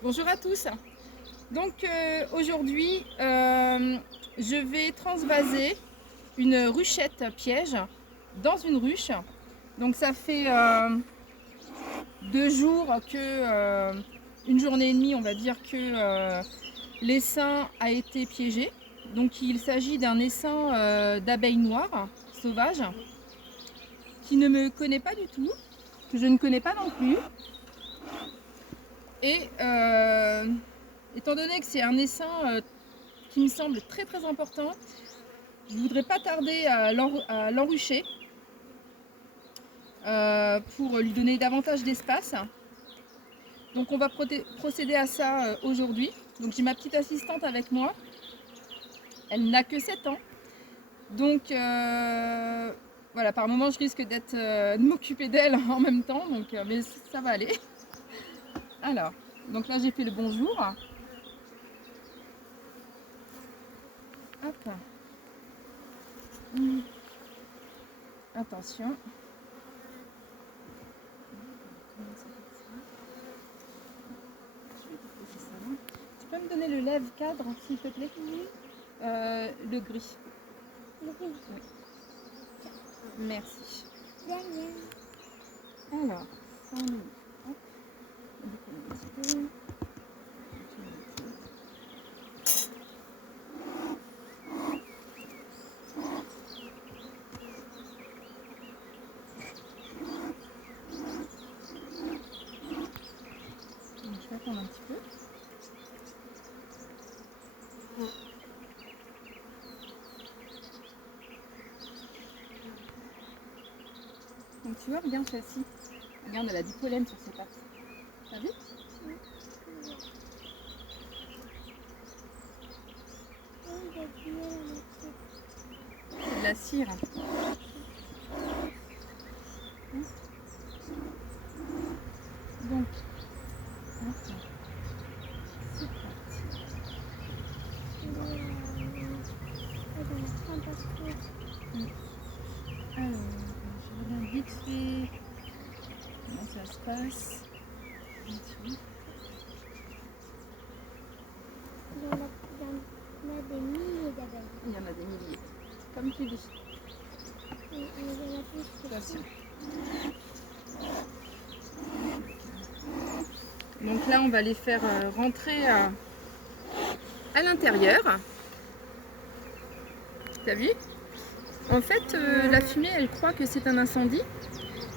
Bonjour à tous. Donc aujourd'hui, je vais transvaser une ruchette piège dans une ruche. Donc ça fait 2 jours une journée et demie, on va dire que l'essaim a été piégé. Donc il s'agit d'un essaim d'abeilles noires sauvages qui ne me connaît pas du tout, que je ne connais pas non plus. Et étant donné que c'est un essaim qui me semble très très important, je ne voudrais pas tarder à l'enrucher pour lui donner davantage d'espace. Donc on va procéder à ça aujourd'hui. Donc j'ai ma petite assistante avec moi. Elle n'a que 7 ans. Donc voilà, par moment je risque de m'occuper d'elle en même temps, mais ça va aller. Alors, donc là j'ai fait le bonjour. Hop. Attention. Tu peux me donner le lève-cadre, s'il te plaît? Le gris. Le gris. Oui. Merci. Bien. Alors, ça on met. Hop. On décolle un petit peu. Donc, je vais attendre un petit peu. Donc tu vois, regarde celle-ci. Regarde, elle a du pollen sur ses pattes. T'as vu? C'est de la cire. Donc, hop. C'est parti. Alors, je regarde vite fait comment ça se passe. Il y en a des milliers d'abeilles. Il y en a des milliers, comme tu dis. Il y en a plus que Attention. Donc là, on va les faire rentrer à l'intérieur. T'as vu? En fait, la fumée, elle croit que c'est un incendie.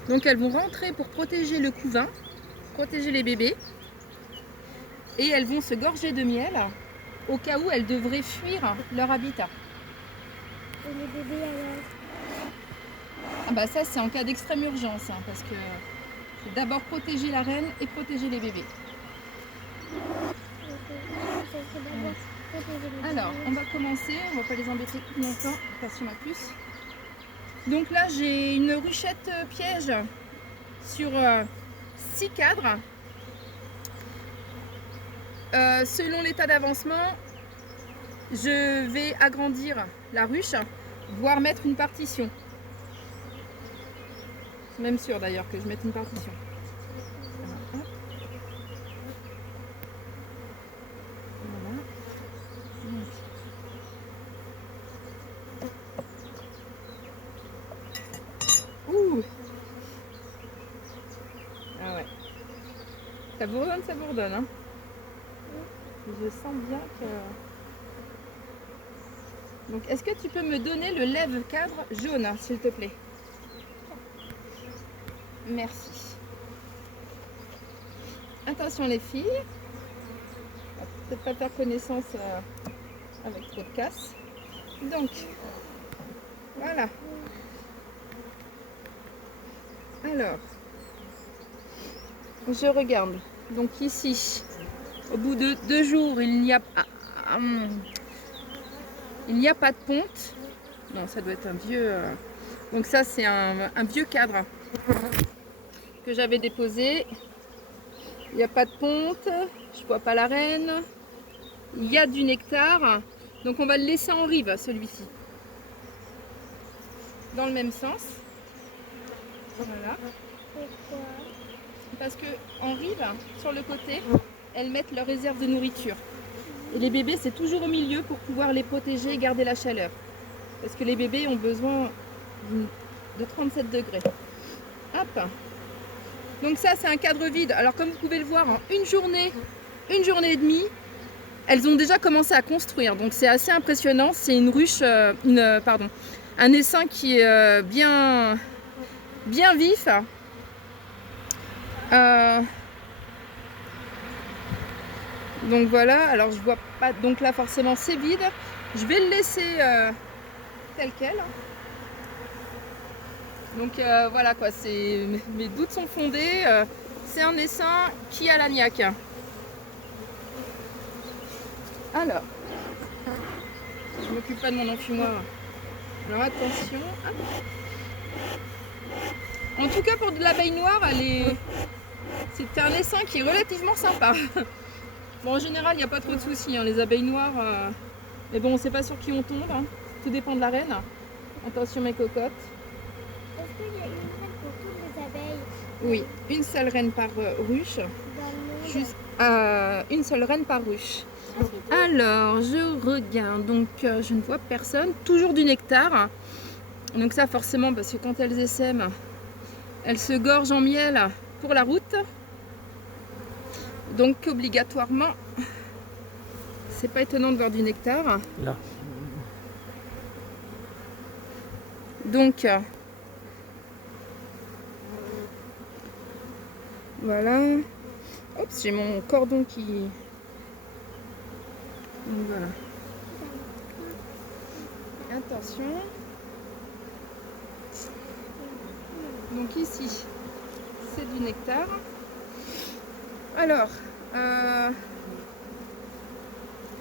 Donc elles vont rentrer pour protéger le couvain, protéger les bébés. Et elles vont se gorger de miel au cas où elles devraient fuir leur habitat. Et les bébés alors? Ah bah ça, c'est en cas d'extrême urgence, hein, parce que c'est d'abord protéger la reine et protéger les bébés. Alors, on va commencer, on va pas les embêter plus longtemps. Attention ma puce. Donc là, j'ai une ruchette piège sur 6 cadres. Selon l'état d'avancement, je vais agrandir la ruche, voire mettre une partition. Je suis même sûre d'ailleurs que je mette une partition. Voilà. Ouh. Ah ouais. Ça bourdonne, hein. Je sens bien que... Donc, est-ce que tu peux me donner le lève-cadre jaune, s'il te plaît? Merci. Attention les filles. On va peut-être pas faire connaissance avec trop de casse. Donc, voilà. Alors, je regarde. Donc ici, au bout de 2 jours, il n'y a pas de ponte. Non, ça doit être un vieux... Donc ça, c'est un vieux cadre que j'avais déposé. Il n'y a pas de ponte. Je vois pas la reine. Il y a du nectar. Donc on va le laisser en rive, celui-ci. Dans le même sens. Voilà. Pourquoi? Parce que en rive, sur le côté, elles mettent leur réserve de nourriture. Et les bébés, c'est toujours au milieu pour pouvoir les protéger et garder la chaleur. Parce que les bébés ont besoin de 37 degrés. Hop. Donc ça, c'est un cadre vide. Alors comme vous pouvez le voir, en une journée et demie, elles ont déjà commencé à construire. Donc c'est assez impressionnant. C'est une ruche, un essaim qui est bien vif. Donc voilà, alors je vois pas, donc là forcément c'est vide. Je vais le laisser tel quel. Donc voilà quoi, mes doutes sont fondés. C'est un essaim qui a l'agnac. Alors, je m'occupe pas de mon enfumoir. Alors attention. Hop. En tout cas pour de l'abeille noire, c'est un essaim qui est relativement sympa. Bon, en général, il n'y a pas trop de soucis, hein, les abeilles noires. Mais bon, on ne sait pas sur qui on tombe. Hein. Tout dépend de la reine. Attention mes cocottes. Est-ce qu'il y a une reine pour toutes les abeilles? Oui, une seule reine par ruche. Dans le monde. Une seule reine par ruche. Alors, je regarde. Donc, je ne vois personne. Toujours du nectar. Donc ça, forcément, parce que quand elles essaiment, elles se gorgent en miel pour la route. Donc obligatoirement, c'est pas étonnant de voir du nectar. Là. Donc voilà. Oups, j'ai mon cordon qui. Donc voilà. Attention. Donc ici, c'est du nectar. Alors,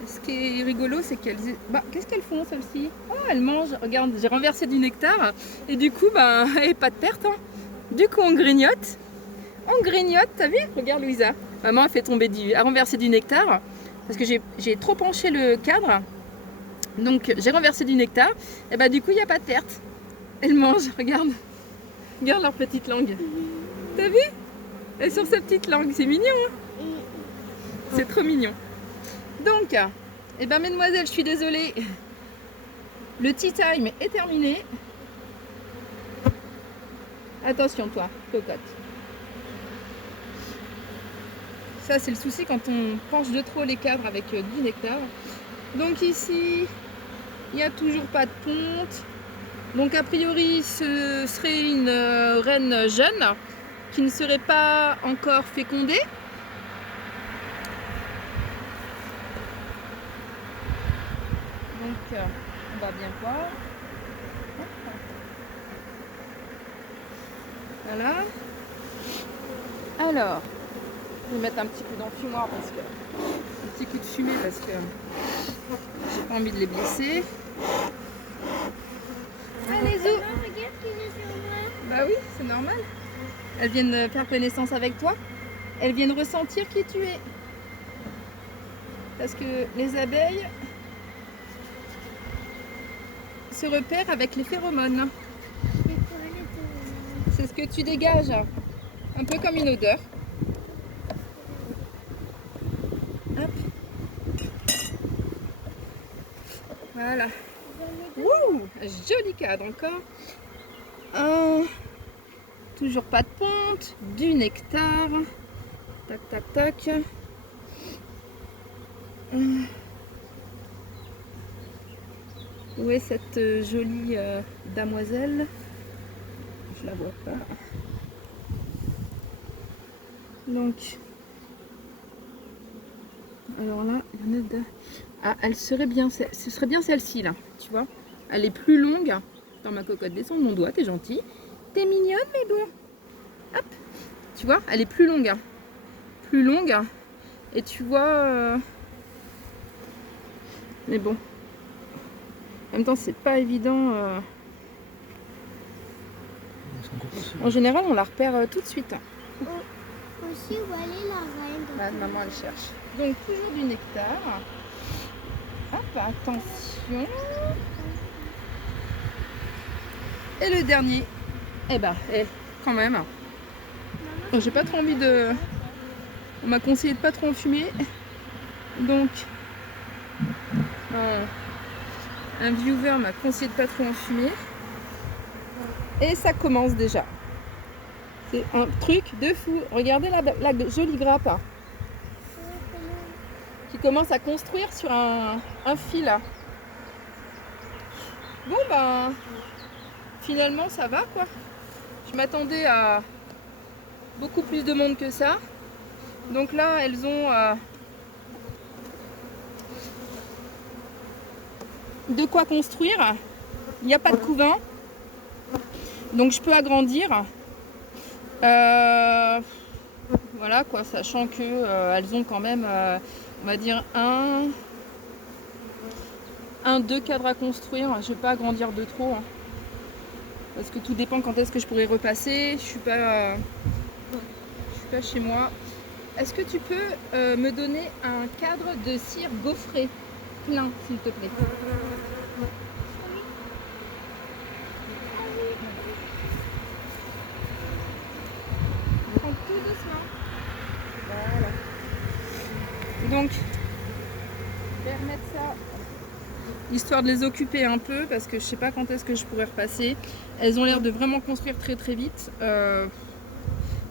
ce qui est rigolo, c'est qu'elles... Bah, qu'est-ce qu'elles font, celles-ci? Oh, elles mangent. Regarde, j'ai renversé du nectar. Et du coup, bah, pas de perte. Hein. Du coup, on grignote. On grignote, t'as vu? Regarde, Louisa. Maman a fait tomber a renversé du nectar. Parce que j'ai trop penché le cadre. Donc, j'ai renversé du nectar. Et bah, du coup, il n'y a pas de perte. Elles mangent, regarde. Regarde leur petite langue. T'as vu? Et sur sa petite langue, c'est mignon, hein? C'est trop mignon. Donc, eh ben mesdemoiselles, je suis désolée. Le tea time est terminé. Attention toi, cocotte. Ça c'est le souci quand on penche de trop les cadres avec du nectar. Donc ici, il n'y a toujours pas de ponte. Donc a priori, ce serait une reine jeune qui ne serait pas encore fécondée. Donc on va bien voir. Voilà. Alors, je vais mettre un petit coup d'enfumoir parce que un petit coup de fumée parce que j'ai pas envie de les blesser. Allez, Zou. Maman, regarde qui est sur moi. Bah oui, c'est normal. Elles viennent faire connaissance avec toi. Elles viennent ressentir qui tu es. Parce que les abeilles se repèrent avec les phéromones. C'est quoi les phéromones? C'est ce que tu dégages. Un peu comme une odeur. Hop. Voilà. Wouh, joli cadre encore. Toujours pas de ponte, du nectar. Tac, tac, tac. Où est cette jolie damoiselle? Je la vois pas. Donc, alors là, il y en a deux. Ah, elle serait bien, ce serait bien celle-ci là, tu vois. Elle est plus longue. Dans ma cocotte, descends de mon doigt, t'es gentille. T'es mignonne, mais bon. Hop, tu vois, elle est plus longue. Hein. Plus longue. Et tu vois... Mais bon. En même temps, c'est pas évident. En général, on la repère tout de suite. Aussi, où elle est la reine? Là, maman, elle cherche. Donc, toujours du nectar. Hop, attention. Et le dernier. Eh ben, quand même. J'ai pas trop envie de... On m'a conseillé de pas trop en fumer. Donc, un viewer m'a conseillé de pas trop en fumer. Et ça commence déjà. C'est un truc de fou. Regardez la jolie grappe qui commence à construire sur un fil. Bon ben, finalement ça va quoi. Je m'attendais à beaucoup plus de monde que ça. Donc là elles ont de quoi construire. Il n'y a pas de couvain. Donc je peux agrandir. Voilà quoi, sachant que elles ont quand même, on va dire, deux cadres à construire. Je vais pas agrandir de trop, hein, parce que tout dépend quand est-ce que je pourrais repasser. Je suis pas chez moi. Est-ce que tu peux me donner un cadre de cire gaufré plein, s'il te plaît? Prends tout doucement. Voilà. Donc, je vais remettre ça, histoire de les occuper un peu, parce que je sais pas quand est-ce que je pourrais repasser. Elles ont l'air de vraiment construire très très vite.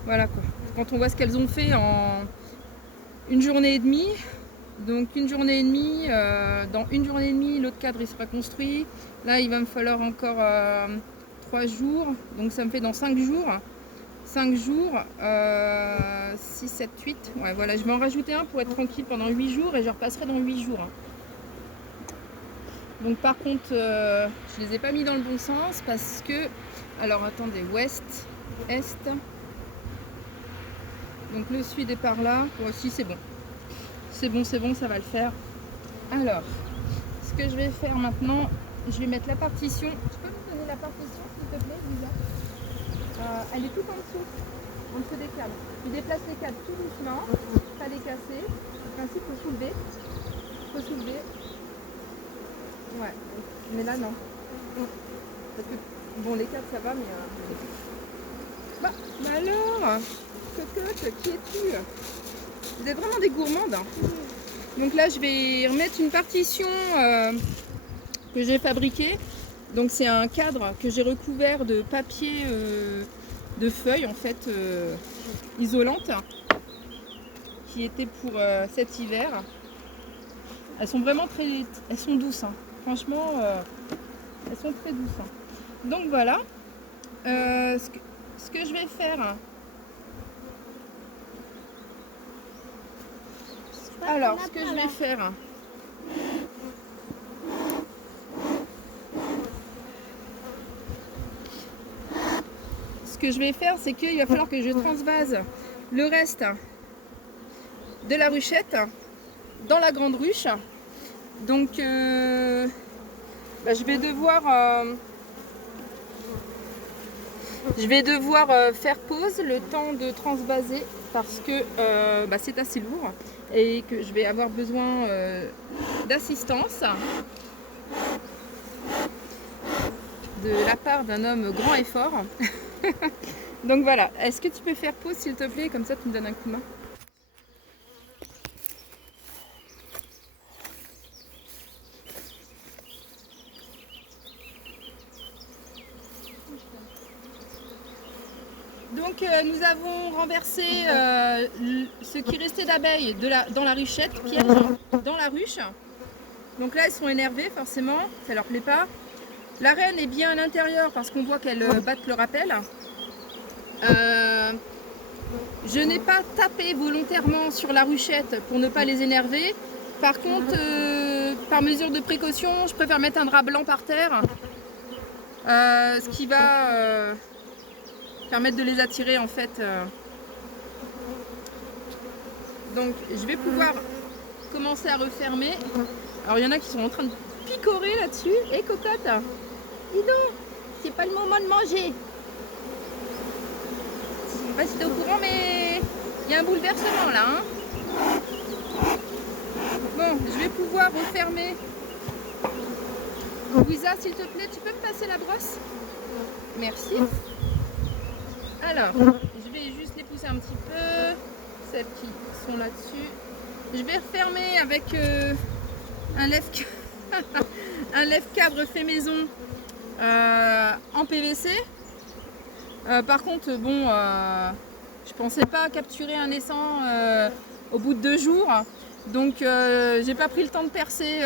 Voilà quoi. Quand on voit ce qu'elles ont fait en une journée et demie, donc une journée et demie, dans une journée et demie, l'autre cadre il sera construit. Là, il va me falloir encore 3 jours, donc ça me fait dans 5 jours. 5 jours, 6, 7, 8. Ouais, voilà, je vais en rajouter un pour être tranquille pendant 8 jours et je repasserai dans 8 jours. Donc par contre, je les ai pas mis dans le bon sens parce que, alors attendez, ouest, est. Donc le sud est par là. Voici, c'est bon. C'est bon, ça va le faire. Alors, ce que je vais faire maintenant, je vais mettre la partition. Tu peux me donner la partition s'il te plaît, Lisa? Elle est tout en dessous, entre des câbles. Tu déplaces les câbles tout doucement, pas les casser. En principe, il faut soulever. Ouais, mais là non. Parce que, bon, les câbles ça va, mais... Bah alors, cocotte, qui es-tu? Vous êtes vraiment des gourmandes. Hein. Donc là, je vais remettre une partition que j'ai fabriquée. Donc c'est un cadre que j'ai recouvert de papier de feuilles en fait isolantes qui était pour cet hiver. Elles sont vraiment elles sont douces. Hein. Franchement, elles sont très douces. Hein. Donc voilà. Ce que je vais faire. Alors, ce que je vais faire. Ce que je vais faire, c'est qu'il va falloir que je transvase le reste de la ruchette dans la grande ruche. Donc, je vais devoir faire pause le temps de transvaser parce que c'est assez lourd et que je vais avoir besoin d'assistance de la part d'un homme grand et fort. Donc voilà, est-ce que tu peux faire pause s'il te plaît, comme ça tu me donnes un coup de main? Donc nous avons renversé ce qui restait d'abeilles dans la ruchette, piège, dans la ruche. Donc là elles sont énervées forcément, ça leur plaît pas. La reine est bien à l'intérieur parce qu'on voit qu'elles battent le rappel. Je n'ai pas tapé volontairement sur la ruchette pour ne pas les énerver. Par contre, par mesure de précaution, je préfère mettre un drap blanc par terre. Ce qui va permettre de les attirer en fait. Donc je vais pouvoir commencer à refermer. Alors il y en a qui sont en train de picorer là-dessus. Hé cocotte, dis donc, c'est pas le moment de manger. Je sais pas si tu es au courant, mais il y a un bouleversement là. Hein. Bon, je vais pouvoir refermer. Louisa, s'il te plaît, tu peux me passer la brosse? Merci. Alors, je vais juste les pousser un petit peu. celles qui sont là-dessus. Je vais refermer avec un lève-cadre fait maison en PVC. Par contre, bon, je pensais pas capturer un essaim au bout de 2 jours. Donc j'ai pas pris le temps de percer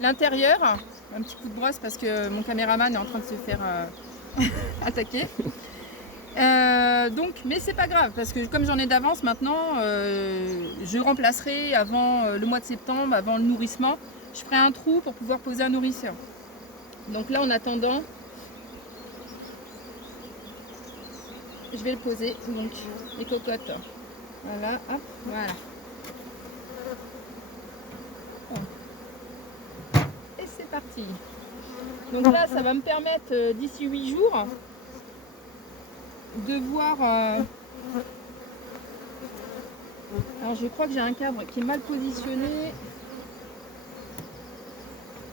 l'intérieur. Un petit coup de brosse parce que mon caméraman est en train de se faire attaquer. Donc, mais c'est pas grave parce que comme j'en ai d'avance maintenant, je remplacerai avant le mois de septembre, avant le nourrissement, je ferai un trou pour pouvoir poser un nourrisseur. Donc là, en attendant, je vais le poser, donc les cocottes. Voilà, hop, voilà. Et c'est parti. Donc là, ça va me permettre d'ici 8 jours de voir. Alors je crois que j'ai un cadre qui est mal positionné.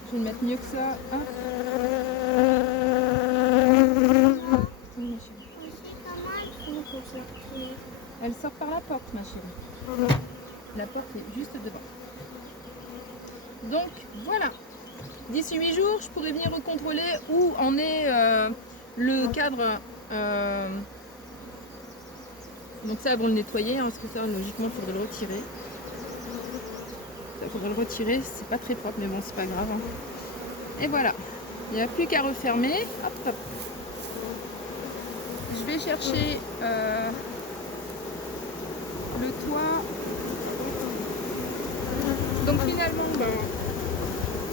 Je vais le mettre mieux que ça. Hop. Elle sort par la porte, ma chérie. La porte est juste devant. Donc voilà. D'ici 8 jours, je pourrai venir recontrôler où en est le cadre. Donc ça, avant de le nettoyer, hein, parce que ça, logiquement, il faudrait le retirer. Il faudrait le retirer, c'est pas très propre, mais bon, c'est pas grave. Hein. Et voilà. Il n'y a plus qu'à refermer. Hop, hop. Je vais chercher le toit. Donc finalement, ben,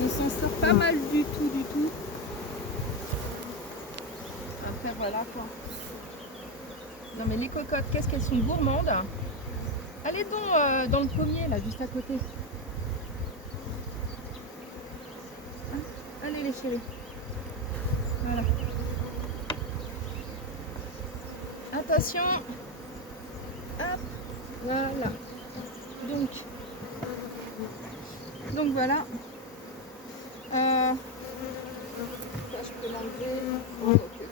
on s'en sort pas mal du tout. Après voilà quoi. Non mais les cocottes, qu'est-ce qu'elles sont gourmandes. Allez donc dans le pommier là, juste à côté. Hein, allez les chéris. Voilà. Attention. Hop. Voilà. Donc voilà. Ça, je peux l'enlever. Oh, okay.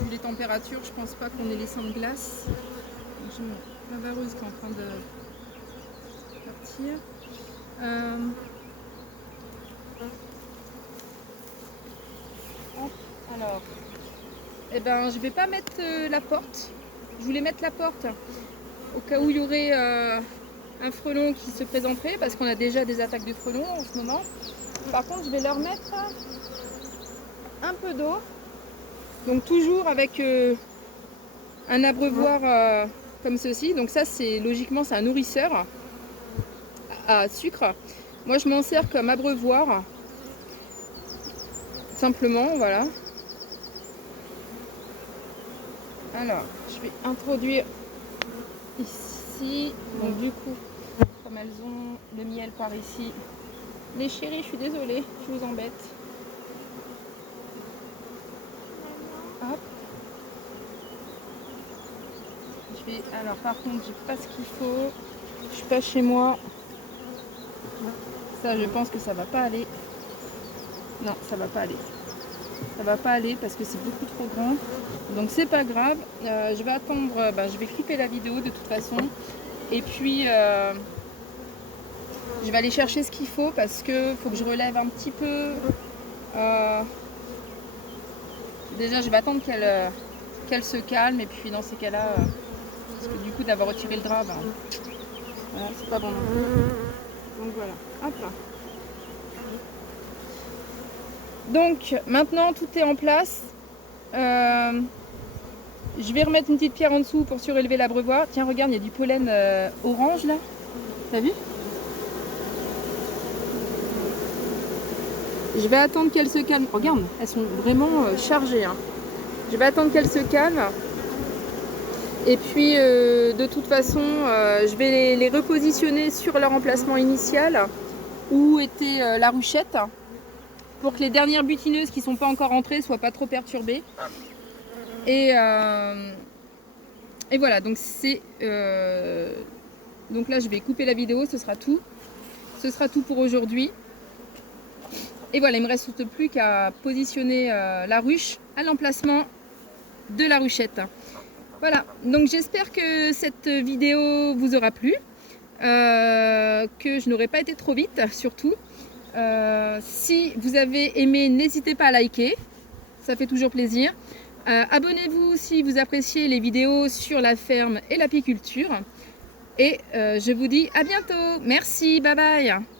Vu les températures, je pense pas qu'on ait les seins de glace. J'ai ma vareuse qui est en train de partir. Alors, eh ben, je vais pas mettre la porte. Je voulais mettre la porte au cas où il y aurait un frelon qui se présenterait, parce qu'on a déjà des attaques de frelons en ce moment. Par contre, je vais leur mettre un peu d'eau. Donc toujours avec un abreuvoir comme ceci. Donc ça, c'est logiquement, c'est un nourrisseur à sucre. Moi, je m'en sers comme abreuvoir. Simplement, voilà. Alors, je vais introduire ici. Donc du coup, comme elles ont le miel par ici. Les chéris, je suis désolée, je vous embête. Hop. Je vais, alors par contre, j'ai pas ce qu'il faut. Je suis pas chez moi. Ça, je pense que ça va pas aller. Non, ça va pas aller. Ça va pas aller parce que c'est beaucoup trop grand. Donc c'est pas grave. Je vais attendre. Je vais clipper la vidéo de toute façon. Et puis je vais aller chercher ce qu'il faut parce que faut que je relève un petit peu. Déjà, je vais attendre qu'elle se calme et puis dans ces cas-là, parce que du coup d'avoir retiré le drap, voilà, c'est pas bon. Donc voilà. Hop là. Donc maintenant tout est en place. Je vais remettre une petite pierre en dessous pour surélever l'abreuvoir. Tiens, regarde, il y a du pollen orange là. T'as vu? Je vais attendre qu'elle se calme. Regarde, elles sont vraiment chargées. Hein. Je vais attendre qu'elle se calme. Et puis, de toute façon, je vais les repositionner sur leur emplacement initial où était la ruchette pour que les dernières butineuses qui ne sont pas encore entrées ne soient pas trop perturbées. Et voilà, donc c'est... donc là, je vais couper la vidéo, ce sera tout. Ce sera tout pour aujourd'hui. Et voilà, il ne me reste plus qu'à positionner la ruche à l'emplacement de la ruchette. Voilà, donc j'espère que cette vidéo vous aura plu, que je n'aurai pas été trop vite surtout. Si vous avez aimé, n'hésitez pas à liker, ça fait toujours plaisir. Abonnez-vous si vous appréciez les vidéos sur la ferme et l'apiculture. Et je vous dis à bientôt. Merci, bye bye.